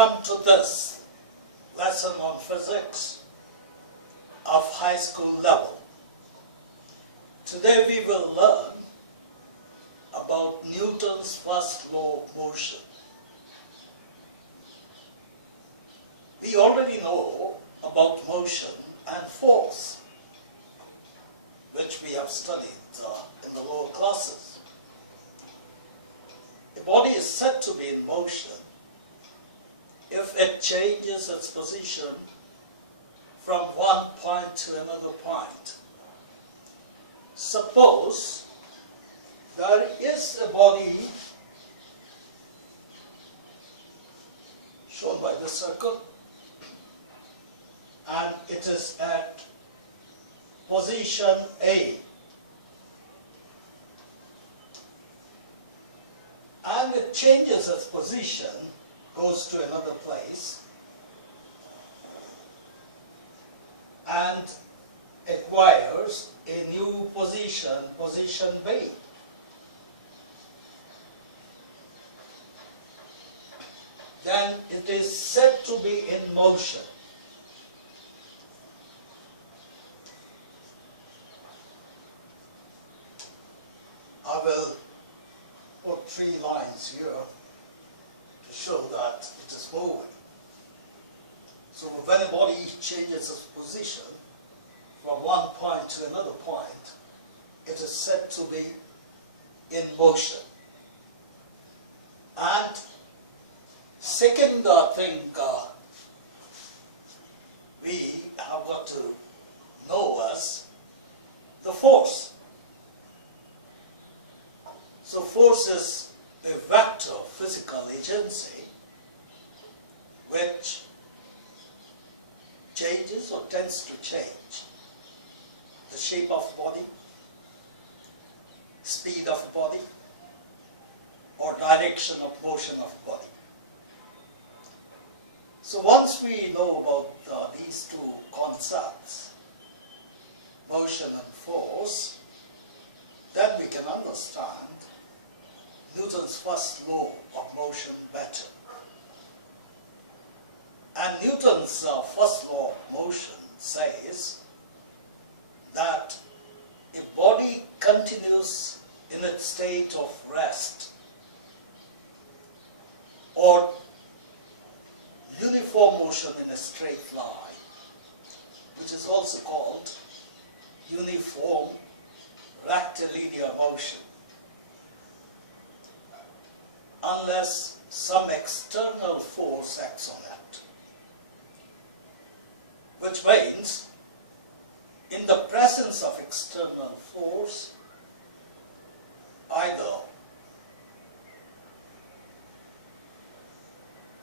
Welcome to this lesson on physics of high school level. Today we will learn about Newton's first law of motion. We already know about motion and force, which we have studied in the lower classes. A body is said to be in motion if it changes its position from one point to another point. Suppose there is a body shown by this circle, and it is at position A, and it changes its position, goes to another place, and acquires a new position, position B. Then it is said to be in motion. I will put 3 lines here to show that it is moving. So when a body changes its position from one point to another point, it is said to be in motion. And second thing we have got to know is the force. So force is a vector physical agency which changes or tends to change the shape of the body, speed of the body, or direction of motion of the body. So once we know about these two concepts, motion and force, then we can understand Newton's first law of motion better. And Newton's first law of motion says that a body continues in its state of rest or uniform motion in a straight line, which is also called uniform rectilinear motion, unless some external force acts on it. Which means, in the presence of external force, either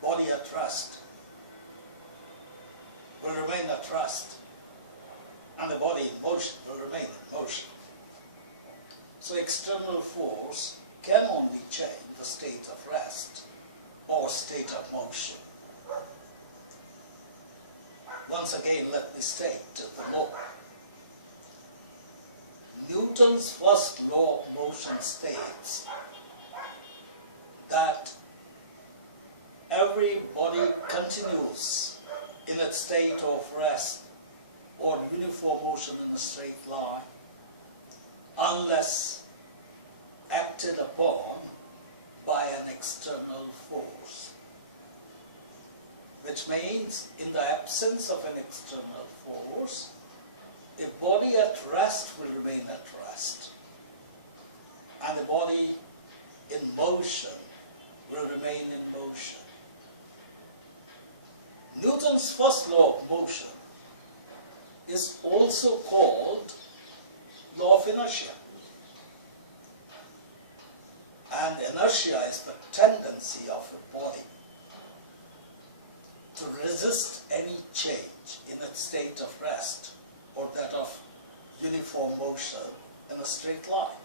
body at rest will remain at rest, and the body in motion will remain in motion. So external force can only change the state of rest or state of motion. Once again, let me state the law. Newton's first law of motion states that every body continues in its state of rest or uniform motion in a straight line unless acted upon by an external force. Which means, in the absence of an external force, a body at rest will remain at rest, and a body in motion will remain in motion. Newton's first law of motion is also called law of inertia. And inertia is the tendency of a body to resist any change in its state of rest or that of uniform motion in a straight line.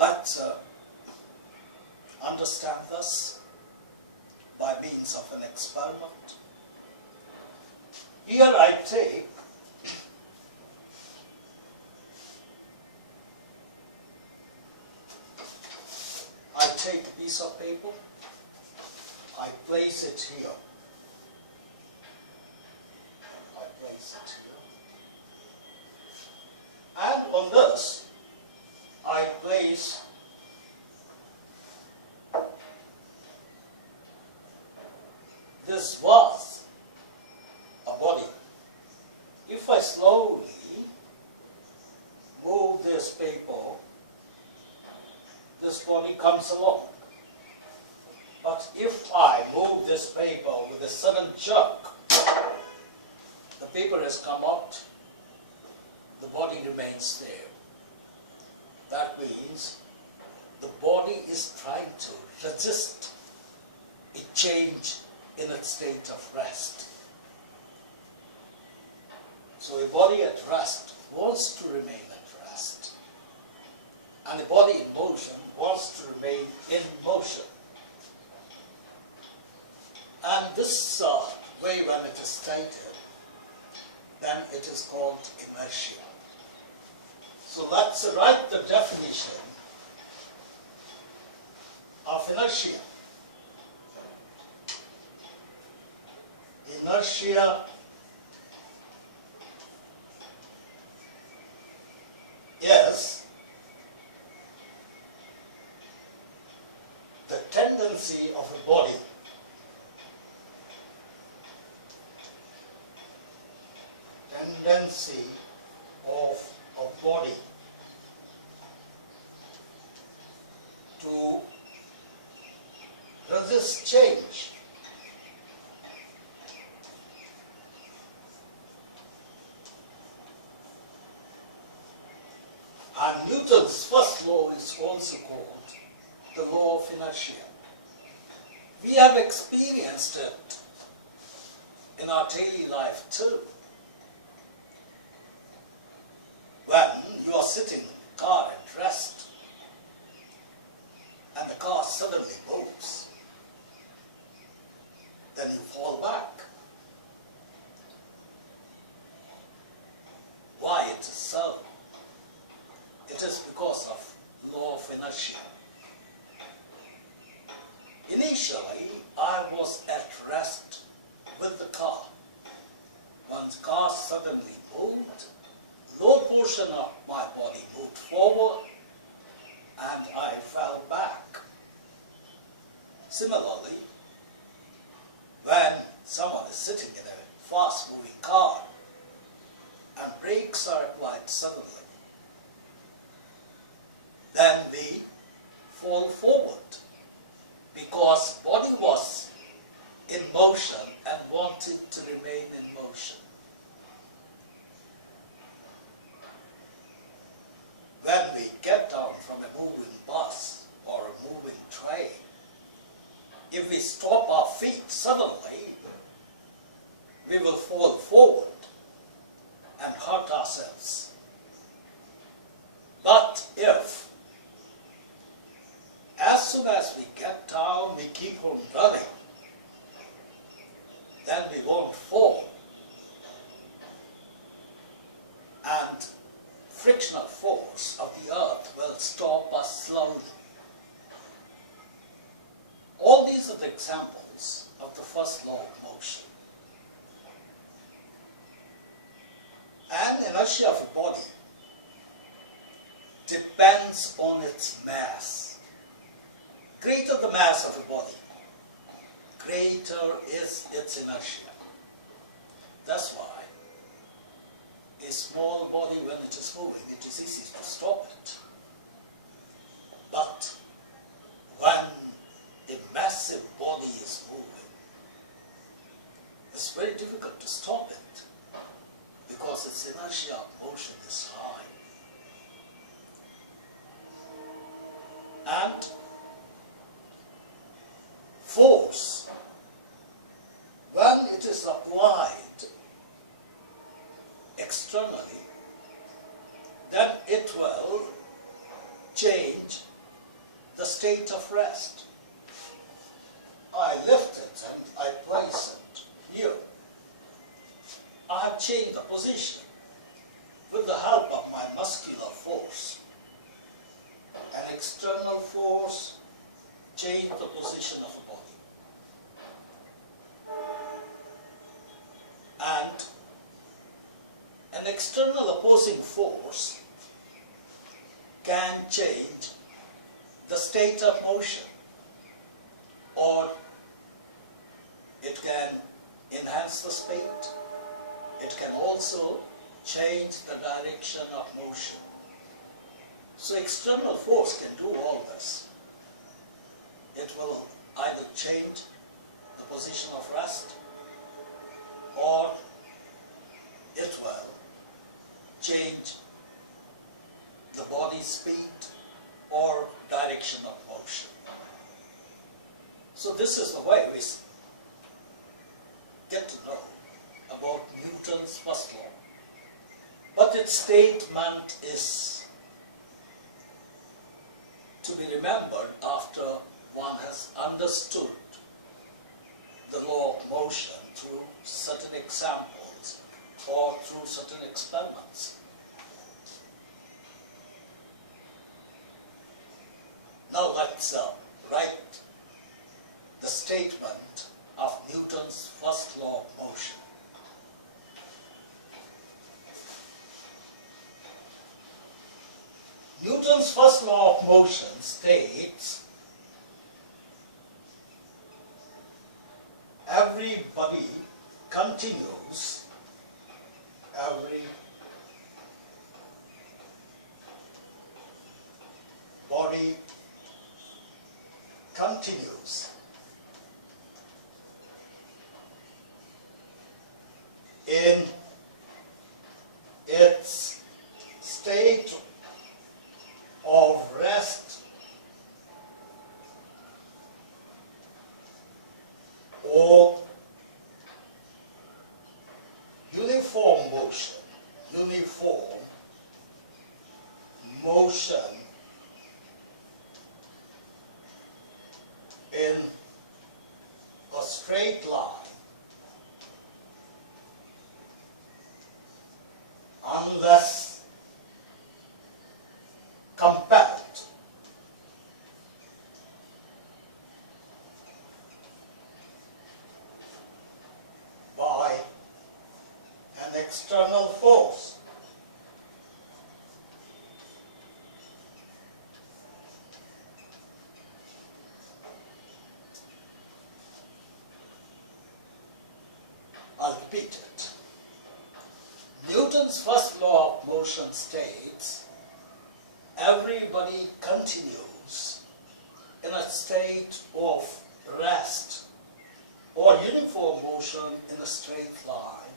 Let's understand this by means of an experiment. Here I take take a piece of paper, I place it here. I place it here. And on this, I place this was a body. If I slowly move this paper, this body comes along. But if I move this paper with a sudden jerk, the paper has come out, the body remains there. That means the body is trying to resist a change in its state of rest. So a body at rest wants to remain at rest. And a body in motion wants to remain in motion. And this way, when it is stated, then it is called inertia. So let's write the definition of inertia. Inertia is the tendency of a body to resist change. And Newton's first law is also called the law of inertia. We have experienced it in our daily life too. When you are sitting in the car at rest and the car suddenly moves, then you fall back. Why it is so? It is because of law of inertia. Initially, I was at rest with the car. Once the car suddenly moved, lower portion of my body moved forward and I fell back. Similarly, when someone is sitting in a fast-moving car and brakes are applied suddenly, then we fall forward because body was in motion and wanted to remain in motion. When we get down from a moving bus or a moving train, if we stop our feet suddenly, we will fall forward and hurt ourselves. But if, as soon as we get down, we keep on running, then we won't fall. And frictional force of the earth will stop us slowly. All these are the examples of the first law of motion. And inertia of a body depends on its mass. Greater the mass of a body, greater is its inertia. That's why a small body, when it is moving, it is easy to stop it. But when a massive body is moving, it's very difficult to stop it because its inertia of motion is high. And force, when it is applied externally, then it will change the state of rest. I lift it and I place it here. I have changed the position with the help of my muscular force. An external force change the position of a body. And an external opposing force can change the state of motion, or it can enhance the speed. It can also change the direction of motion. So external force can do all this. It will either change the position of rest, or it will change the body's speed or direction of motion. So this is the way we get to know about Newton's first law. But its statement is to be remembered after one has understood the law of motion through certain examples or through certain experiments. Now let's write the statement of Newton's first law of motion. Newton's first law of motion states every body continues, every body continues in its state of rest or uniform motion, in a straight line unless compelled by an external force. I'll repeat it. Newton's first law of motion states every body continues in a state of rest or uniform motion in a straight line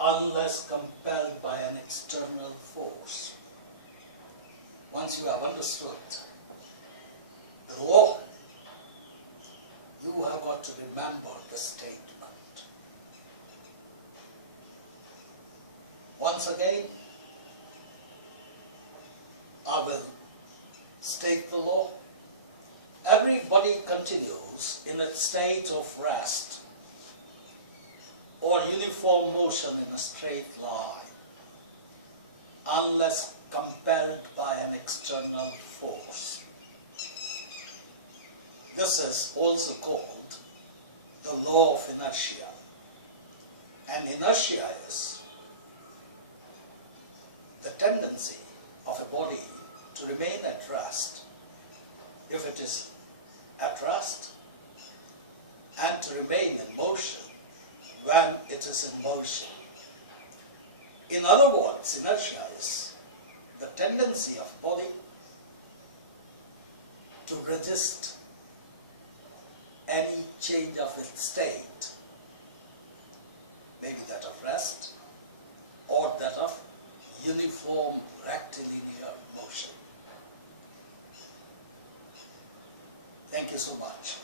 unless compelled by an external force. Once you have understood the law, you have got to remember the statement. Once again, I will state the law. Every body continues in a state of rest or uniform motion in a straight line unless compelled by an external force. This is also called the law of inertia. And inertia is the tendency of a body to remain at rest if it is at rest, and to remain in motion when it is in motion. In other words, inertia is the tendency of body to resist any change of its state, maybe that of rest or that of uniform rectilinear motion. Thank you so much.